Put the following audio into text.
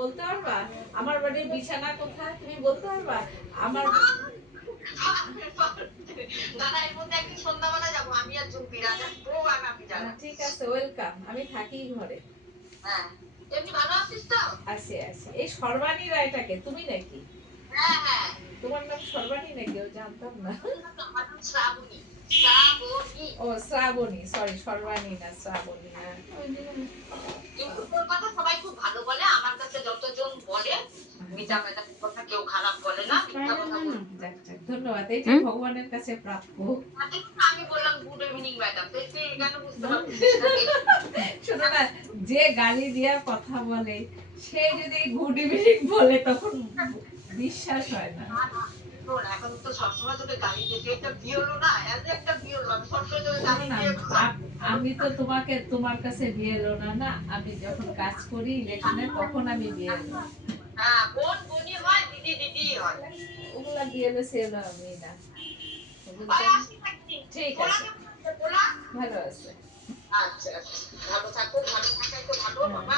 বলতে পারবা আমার বাড়ির বিছানা কোথায়? তুমি বলতে পারবা আমার দাদা এর মধ্যে একদিন সন্ধ্যাবেলা যাবো আমি আর জুম্পি রাজা বউ আর আমি যাবো। ঠিক আছে, ওয়েলকাম। আমি থাকি ঘরে। হ্যাঁ এমনি ভালো আছিস তো? আসি আসি। এই সর্বাণী রায়টাকে তুমি নাকি? হ্যাঁ হ্যাঁ তোমার নাম সর্বাণী নাকি? ও জানতাম না। আমার নাম শ্রাবণী। শ্রাবণী। ও শ্রাবণী, সরি সর্বাণী না, শ্রাবণী। হ্যাঁ। কিন্তু তোর কথা সবাই খুব ভালো বলে, আমার কাছে যতজন বলে মিতা ম্যাডামের কথা কেউ খারাপ বলে না, মিথ্যা কথা বলে। যাক যাক, ধন্যবাদ। এইটা ভগবানের কাছে প্রাপ্য। আমি বললাম গুড ইভিনিং ম্যাডাম, তুই কেন বুঝতে পারছিস না? শোনো না, যে গালি দেওয়ার কথা বলে সে যদি গুড ইভিনিং বলে তখন বিশ্বাস হয় না। শোন, এখন তো সবসময় তোকে গালি দিতে একটা বিয়েলো না, এত একটা বিয়েলো আমি সবসময় তোকে গালি না, দিয়ে আমি তো তোমার কাছে বিয়ে এলো না। না, আমি যখন কাজ করি ইলেকশনে তখন আমি বিয়ে এলো। হ্যাঁ বোন বনি হয়, দিদি দিদি হয়। ওগুলা বিয়ে এলো সে এলো আমি না। ঠিক আছে, ভালো আছে। আচ্ছা আচ্ছা, ভালো থাকো, ভালো থাকাই তো ভালো বাবা।